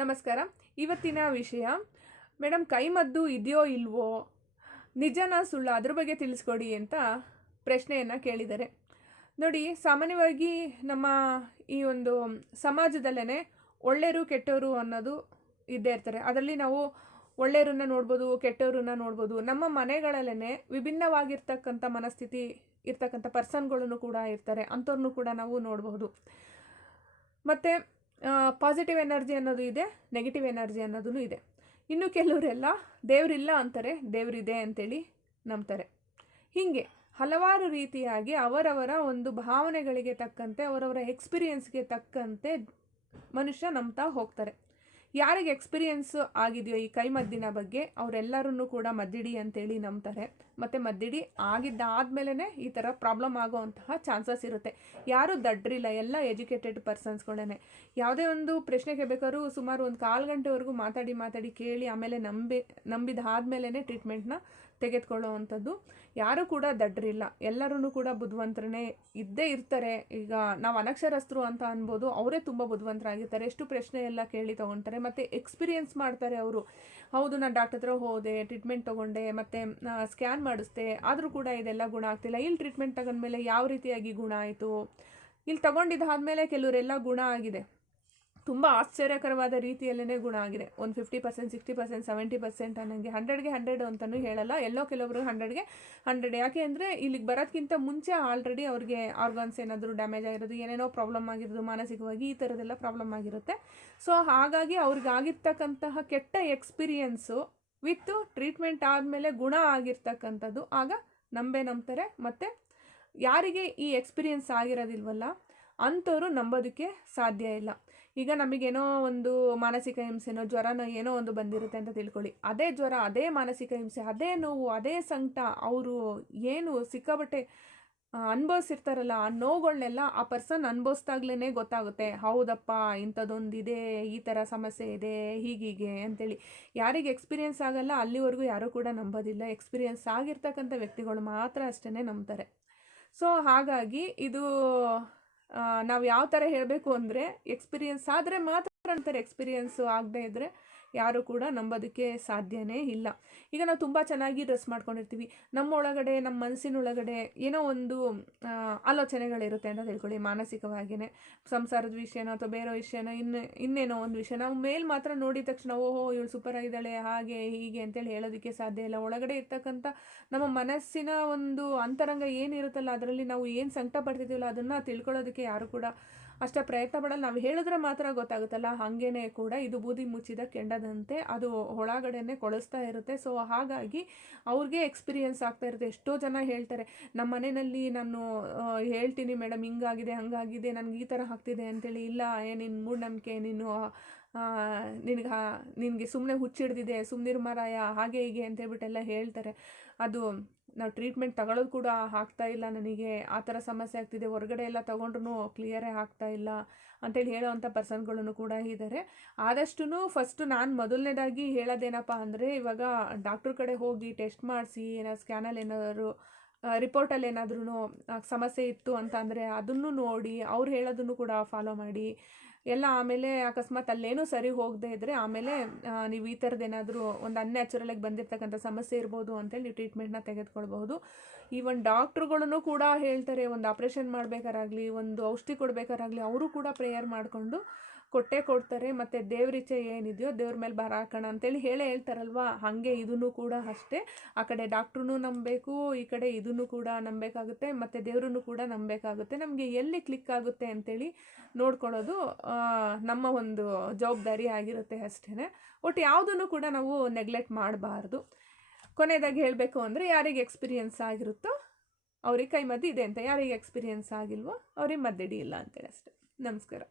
ನಮಸ್ಕಾರ. ಇವತ್ತಿನ ವಿಷಯ ಮೇಡಮ್ ಕೈಮದ್ದು ಇದೆಯೋ ಇಲ್ವೋ? ನಿಜನ ಸುಳ್ಳು? ಅದ್ರ ಬಗ್ಗೆ ತಿಳಿಸ್ಕೊಡಿ ಅಂತ ಪ್ರಶ್ನೆಯನ್ನು ಕೇಳಿದ್ದಾರೆ. ನೋಡಿ, ಸಾಮಾನ್ಯವಾಗಿ ನಮ್ಮ ಈ ಒಂದು ಸಮಾಜದಲ್ಲೇ ಒಳ್ಳೆಯರು ಕೆಟ್ಟವರು ಅನ್ನೋದು ಇದ್ದೇ ಇರ್ತಾರೆ ಅದರಲ್ಲಿ ನಾವು ಒಳ್ಳೆಯರನ್ನ ನೋಡ್ಬೋದು, ಕೆಟ್ಟವ್ರನ್ನ ನೋಡ್ಬೋದು. ನಮ್ಮ ಮನೆಗಳಲ್ಲೇ ವಿಭಿನ್ನವಾಗಿರ್ತಕ್ಕಂಥ ಮನಸ್ಥಿತಿ ಇರ್ತಕ್ಕಂಥ ಪರ್ಸನ್ಗಳನ್ನು ಕೂಡ ಇರ್ತಾರೆ. ಅಂಥವ್ರನ್ನೂ ಕೂಡ ನಾವು ನೋಡಬಹುದು. ಮತ್ತು ಪಾಸಿಟಿವ್ ಎನರ್ಜಿ ಅನ್ನೋದು ಇದೆ ನೆಗೆಟಿವ್ ಎನರ್ಜಿ ಅನ್ನೋದೂ ಇದೆ. ಇನ್ನು ಕೆಲವರೆಲ್ಲ ದೇವರಿಲ್ಲ ಅಂತಾರೆ, ದೇವರಿದೆ ಅಂತೇಳಿ ನಂಬ್ತಾರೆ. ಹೀಗೆ ಹಲವಾರು ರೀತಿಯಾಗಿ ಅವರವರ ಒಂದು ಭಾವನೆಗಳಿಗೆ ತಕ್ಕಂತೆ, ಅವರವರ ಎಕ್ಸ್ಪೀರಿಯನ್ಸ್ಗೆ ತಕ್ಕಂತೆ ಮನುಷ್ಯ ನಂಬ್ತಾ ಹೋಗ್ತಾರೆ. ಯಾರಿಗೆ ಎಕ್ಸ್ಪೀರಿಯನ್ಸ್ ಆಗಿದೆಯೋ ಈ ಕೈ ಮದ್ದಿನ ಬಗ್ಗೆ ಅವರೆಲ್ಲರೂ ಕೂಡ ಮದ್ದಿಡಿ ಅಂತೇಳಿ ನಂಬ್ತಾರೆ. ಮತ್ತು ಮದ್ದಿಡಿ ಆಗಿದ್ದಾದ್ಮೇಲೆ ಈ ಥರ ಪ್ರಾಬ್ಲಮ್ ಆಗೋವಂತಹ ಚಾನ್ಸಸ್ ಇರುತ್ತೆ. ಯಾರೂ ದಡ್ಡ್ರಿಲ್ಲ ಎಲ್ಲ ಎಜುಕೇಟೆಡ್ ಪರ್ಸನ್ಸ್ಗಳೇ ಯಾವುದೇ ಒಂದು ಪ್ರಶ್ನೆಗೆ ಬೇಕಾದ್ರೂ ಸುಮಾರು ಒಂದು ಕಾಲು ಗಂಟೆವರೆಗೂ ಮಾತಾಡಿ ಮಾತಾಡಿ ಕೇಳಿ ಆಮೇಲೆ ನಂಬಿ ನಂಬಿದಾದ್ಮೇಲೆ ಟ್ರೀಟ್ಮೆಂಟ್ನ ತೆಗೆದುಕೊಳ್ಳೋ ಅಂಥದ್ದು ಯಾರೂ ಕೂಡ ದಡ್ಡ್ರಿಲ್ಲ ಎಲ್ಲರೂ ಕೂಡ ಬುದ್ಧಿವಂತರೇ ಇದ್ದೇ ಇರ್ತಾರೆ. ಈಗ ನಾವು ಅನಕ್ಷರಸ್ಥರು ಅಂತ ಅನ್ಬೋದು, ಅವರೇ ತುಂಬ ಬುದ್ಧಿವಂತರಾಗಿರ್ತಾರೆ ಎಷ್ಟು ಪ್ರಶ್ನೆ ಎಲ್ಲ ಕೇಳಿ ತೊಗೊಳ್ತಾರೆ ಮತ್ತು ಎಕ್ಸ್ಪೀರಿಯೆನ್ಸ್ ಮಾಡ್ತಾರೆ ಅವರು. ಹೌದು, ನಾನು ಡಾಕ್ಟರ್ ಹತ್ರ ಹೋದೆ ಟ್ರೀಟ್ಮೆಂಟ್ ತೊಗೊಂಡೆ, ಮತ್ತು ಸ್ಕ್ಯಾನ್ ಮಾಡಿಸ್ದೆ. ಆದರೂ ಕೂಡ ಇದೆಲ್ಲ ಗುಣ ಆಗ್ತಿಲ್ಲ. ಇಲ್ಲಿ ಟ್ರೀಟ್ಮೆಂಟ್ ತಗೊಂಡ್ಮೇಲೆ ಯಾವ ರೀತಿಯಾಗಿ ಗುಣ ಆಯಿತು? ಇಲ್ಲಿ ತಗೊಂಡಿದ್ದಾದ್ಮೇಲೆ ಕೆಲವರೆಲ್ಲ ಗುಣ ಆಗಿದೆ. ತುಂಬ ಆಶ್ಚರ್ಯಕರವಾದ ರೀತಿಯಲ್ಲೇ ಗುಣ ಆಗಿದೆ. ಒಂದು fifty percent sixty percent seventy percent ಅನ್ನಂಗೆ ಹಂಡ್ರೆಡ್ಗೆ ಹಂಡ್ರೆಡ್ ಅಂತಲೂ ಹೇಳಲ್ಲ. ಎಲ್ಲೋ ಕೆಲವರು ಹಂಡ್ರೆಡ್ಗೆ ಹಂಡ್ರೆಡ್ ಯಾಕೆ ಅಂದರೆ ಇಲ್ಲಿಗೆ ಬರೋದಕ್ಕಿಂತ ಮುಂಚೆ ಆಲ್ರೆಡಿ ಅವ್ರಿಗೆ ಆರ್ಗನ್ಸ್ ಏನಾದರೂ ಡ್ಯಾಮೇಜ್ ಆಗಿರೋದು, ಏನೇನೋ ಪ್ರಾಬ್ಲಮ್ ಆಗಿರೋದು, ಮಾನಸಿಕವಾಗಿ ಈ ಥರದ್ದೆಲ್ಲ ಪ್ರಾಬ್ಲಮ್ ಆಗಿರುತ್ತೆ. ಸೊ ಹಾಗಾಗಿ ಅವ್ರಿಗೆ ಆಗಿರ್ತಕ್ಕಂತಹ ಕೆಟ್ಟ ಎಕ್ಸ್ಪೀರಿಯನ್ಸು ವಿತ್ ಟ್ರೀಟ್ಮೆಂಟ್ ಆದಮೇಲೆ ಗುಣ ಆಗಿರ್ತಕ್ಕಂಥದ್ದು. ಆಗ ನಂಬೆ ನಂಬ್ತಾರೆ. ಮತ್ತು ಯಾರಿಗೆ ಈ ಎಕ್ಸ್ಪೀರಿಯನ್ಸ್ ಆಗಿರೋದಿಲ್ವಲ್ಲ ಅಂಥವ್ರು ನಂಬೋದಕ್ಕೆ ಸಾಧ್ಯ ಇಲ್ಲ. ಈಗ ನಮಗೇನೋ ಒಂದು ಮಾನಸಿಕ ಹಿಂಸೆನೋ ಜ್ವರನೋ ಏನೋ ಒಂದು ಬಂದಿರುತ್ತೆ ಅಂತ ತಿಳ್ಕೊಳ್ಳಿ. ಅದೇ ಜ್ವರ, ಅದೇ ಮಾನಸಿಕ ಹಿಂಸೆ, ಅದೇ ನೋವು, ಅದೇ ಸಂಕಟ, ಅವರು ಏನು ಸಿಕ್ಕಾಬಟ್ಟೆ ಅನುಭವಿಸಿರ್ತಾರಲ್ಲ ಆ ನೋವುಗಳನ್ನೆಲ್ಲ ಆ ಪರ್ಸನ್ ಅನುಭವಿಸ್ದಾಗ್ಲೇ ಗೊತ್ತಾಗುತ್ತೆ. ಹೌದಪ್ಪ ಇಂಥದ್ದೊಂದಿದೆ ಈ ಥರ ಸಮಸ್ಯೆ ಇದೆ ಹೀಗೀಗೆ ಅಂತೇಳಿ. ಯಾರಿಗೆ ಎಕ್ಸ್ಪೀರಿಯೆನ್ಸ್ ಆಗಲ್ಲ, ಅಲ್ಲಿವರೆಗೂ ಯಾರೂ ಕೂಡ ನಂಬೋದಿಲ್ಲ. ಎಕ್ಸ್ಪೀರಿಯೆನ್ಸ್ ಆಗಿರ್ತಕ್ಕಂಥ ವ್ಯಕ್ತಿಗಳು ಮಾತ್ರ ಅಷ್ಟೇ ನಂಬ್ತಾರೆ. ಸೊ, ಹಾಗಾಗಿ ಇದು ನಾವು ಯಾವ ಥರ ಹೇಳಬೇಕು ಅಂದರೆ ಎಕ್ಸ್ಪೀರಿಯನ್ಸ್ ಆದರೆ ಮಾತ್ರ ಅಂತಾರೆ ಎಕ್ಸ್ಪೀರಿಯನ್ಸು ಆಗದೆ ಇದ್ದರೆ ಯಾರೂ ಕೂಡ ನಂಬೋದಕ್ಕೆ ಸಾಧ್ಯನೇ ಇಲ್ಲ. ಈಗ ನಾವು ತುಂಬ ಚೆನ್ನಾಗಿ ಡ್ರೆಸ್ ಮಾಡ್ಕೊಂಡಿರ್ತೀವಿ. ನಮ್ಮ ಒಳಗಡೆ, ನಮ್ಮ ಮನಸ್ಸಿನೊಳಗಡೆ ಏನೋ ಒಂದು ಆಲೋಚನೆಗಳಿರುತ್ತೆ ಅಂತ ತಿಳ್ಕೊಳ್ಳಿ. ಮಾನಸಿಕವಾಗಿಯೇ ಸಂಸಾರದ ವಿಷಯನೋ ಅಥವಾ ಬೇರೆ ವಿಷಯನೋ ಇನ್ನು ಇನ್ನೇನೋ ಒಂದು ವಿಷಯ. ನಾವು ಮೇಲ್ ಮಾತ್ರ ನೋಡಿದ ತಕ್ಷಣ, ಓಹೋ, ಇವಳು ಸೂಪರ್ ಆಗಿದ್ದಾಳೆ, ಹಾಗೆ, ಹೀಗೆ ಅಂತೇಳಿ ಹೇಳೋದಕ್ಕೆ ಸಾಧ್ಯ ಇಲ್ಲ. ಒಳಗಡೆ ಇರ್ತಕ್ಕಂಥ ನಮ್ಮ ಮನಸ್ಸಿನ ಒಂದು ಅಂತರಂಗ ಏನಿರುತ್ತಲ್ಲ, ಅದರಲ್ಲಿ ನಾವು ಏನು ಸಂಕಟ ಪಡ್ತಿದ್ದೀವಲ್ಲ, ಅದನ್ನು ತಿಳ್ಕೊಳ್ಳೋದಕ್ಕೆ ಯಾರು ಕೂಡ ಅಷ್ಟೇ ಪ್ರಯತ್ನ ಪಡಲ್ಲ. ನಾವು ಹೇಳಿದ್ರೆ ಮಾತ್ರ ಗೊತ್ತಾಗುತ್ತಲ್ಲ, ಹಾಗೇನೆ ಕೂಡ ಇದು ಬೂದಿ ಮುಚ್ಚಿದ ಕೆಂಡದಂತೆ ಅದು ಒಳಗಡೆನೆ ಕೊಳಿಸ್ತಾ ಇರುತ್ತೆ. ಸೊ ಹಾಗಾಗಿ ಅವ್ರಿಗೆ ಎಕ್ಸ್ಪೀರಿಯೆನ್ಸ್ ಆಗ್ತಾ ಇರುತ್ತೆ. ಎಷ್ಟೋ ಜನ ಹೇಳ್ತಾರೆ ನಮ್ಮ ಮನೆಯಲ್ಲಿ ನಾನು ಹೇಳ್ತೀನಿ ಮೇಡಮ್, ಹಿಂಗಾಗಿದೆ, ಹಂಗಾಗಿದೆ, ನನಗೆ ಈ ಥರ ಆಗ್ತಿದೆ ಅಂತೇಳಿ. ಇಲ್ಲ, ಏ ನಿನ್ನ ಮೂಢನಂಬಿಕೆ, ನೀನು ನಿನಗೆ ನಿನಗೆ ಸುಮ್ಮನೆ ಹುಚ್ಚಿಡ್ದಿದೆ ಸುಮ್ಮನಿರ್ಮರಾಯ ಹಾಗೆ ಹೀಗೆ ಅಂತೇಳ್ಬಿಟ್ಟೆಲ್ಲ ಹೇಳ್ತಾರೆ. ಅದು ನಾವು ಟ್ರೀಟ್ಮೆಂಟ್ ತಗೊಳ್ಳೋದು ಕೂಡ ಆಗ್ತಾ ಇಲ್ಲ ನನಗೆ. ಆ ಥರ ಸಮಸ್ಯೆ ಆಗ್ತಿದೆ. ಹೊರಗಡೆ ಎಲ್ಲ ತೊಗೊಂಡ್ರು ಕ್ಲಿಯರೇ ಆಗ್ತಾ ಇಲ್ಲ ಅಂತೇಳಿ ಹೇಳೋವಂಥ ಪರ್ಸನ್ಗಳನ್ನು ಕೂಡ ಇದ್ದಾರೆ ಆದಷ್ಟು ಫಸ್ಟು ನಾನು ಮೊದಲನೇದಾಗಿ ಹೇಳೋದೇನಪ್ಪ ಅಂದರೆ, ಇವಾಗ ಡಾಕ್ಟ್ರ್ ಕಡೆ ಹೋಗಿ ಟೆಸ್ಟ್ ಮಾಡಿಸಿ ಏನೋ ಸ್ಕ್ಯಾನಲ್ಲಿ ಏನಾದರೂ ರಿಪೋರ್ಟಲ್ಲಿ ಏನಾದ್ರೂ ಸಮಸ್ಯೆ ಇತ್ತು ಅಂತ ಅಂದರೆ ಅದನ್ನು ನೋಡಿ ಅವ್ರು ಹೇಳೋದನ್ನು ಕೂಡ ಫಾಲೋ ಮಾಡಿ. ಎಲ್ಲ ಆಮೇಲೆ ಅಕಸ್ಮಾತ್ ಅಲ್ಲೇನೂ ಸರಿ ಹೋಗದೆ ಇದ್ದರೆ ಆಮೇಲೆ ನೀವು ಈ ಥರದ್ದು ಏನಾದರೂ ಒಂದು ಅನ್ಯಾಚುರಲಾಗಿ ಬಂದಿರತಕ್ಕಂಥ ಸಮಸ್ಯೆ ಇರ್ಬೋದು ಅಂತೇಳಿ ನೀವು ಟ್ರೀಟ್ಮೆಂಟ್ನ ತೆಗೆದುಕೊಳ್ಬಹುದು. ಈವನ್ ಡಾಕ್ಟ್ರುಗಳನ್ನು ಕೂಡ ಹೇಳ್ತಾರೆ, ಒಂದು ಆಪ್ರೇಷನ್ ಮಾಡಬೇಕಾರಾಗಲಿ, ಒಂದು ಔಷಧಿ ಕೊಡಬೇಕಾರಾಗಲಿ, ಅವರು ಕೂಡ ಪ್ರೇಯರ್ ಮಾಡಿಕೊಂಡು ಕೊಟ್ಟೇ ಕೊಡ್ತಾರೆ, ಮತ್ತು ದೇವ್ರಿಚ್ಛೆ ಏನಿದೆಯೋ ದೇವ್ರ ಮೇಲೆ ಬರ ಹಾಕೋಣ ಅಂತೇಳಿ ಹೇಳೇ ಹೇಳ್ತಾರಲ್ವ? ಹಾಗೆ ಇದನ್ನು ಕೂಡ ಅಷ್ಟೇ. ಆ ಕಡೆ ಡಾಕ್ಟ್ರೂ ನಂಬಬೇಕು, ಈ ಕಡೆ ಇದನ್ನು ಕೂಡ ನಂಬಬೇಕಾಗುತ್ತೆ, ಮತ್ತು ದೇವ್ರೂ ಕೂಡ ನಂಬಬೇಕಾಗುತ್ತೆ. ನಮಗೆ ಎಲ್ಲಿ ಕ್ಲಿಕ್ ಆಗುತ್ತೆ ಅಂತೇಳಿ ನೋಡ್ಕೊಳ್ಳೋದು ನಮ್ಮ ಒಂದು ಜವಾಬ್ದಾರಿ ಆಗಿರುತ್ತೆ ಅಷ್ಟೇ ಒಟ್ಟು ಯಾವುದನ್ನು ಕೂಡ ನಾವು ನೆಗ್ಲೆಕ್ಟ್ ಮಾಡಬಾರ್ದು. ಕೊನೆಯದಾಗಿ ಹೇಳಬೇಕು ಅಂದರೆ ಯಾರಿಗೆ ಎಕ್ಸ್ಪೀರಿಯನ್ಸ್ ಆಗಿರುತ್ತೋ ಅವ್ರಿಗೆ ಕೈ ಮದ್ದು ಇದೆ ಅಂತ. ಯಾರಿಗೆ ಎಕ್ಸ್ಪೀರಿಯನ್ಸ್ ಆಗಿಲ್ವೋ ಅವ್ರಿಗೆ ಮದ್ದಿಡಿ ಇಲ್ಲ ಅಂತೇಳಿ ಅಷ್ಟೇ. ನಮಸ್ಕಾರ.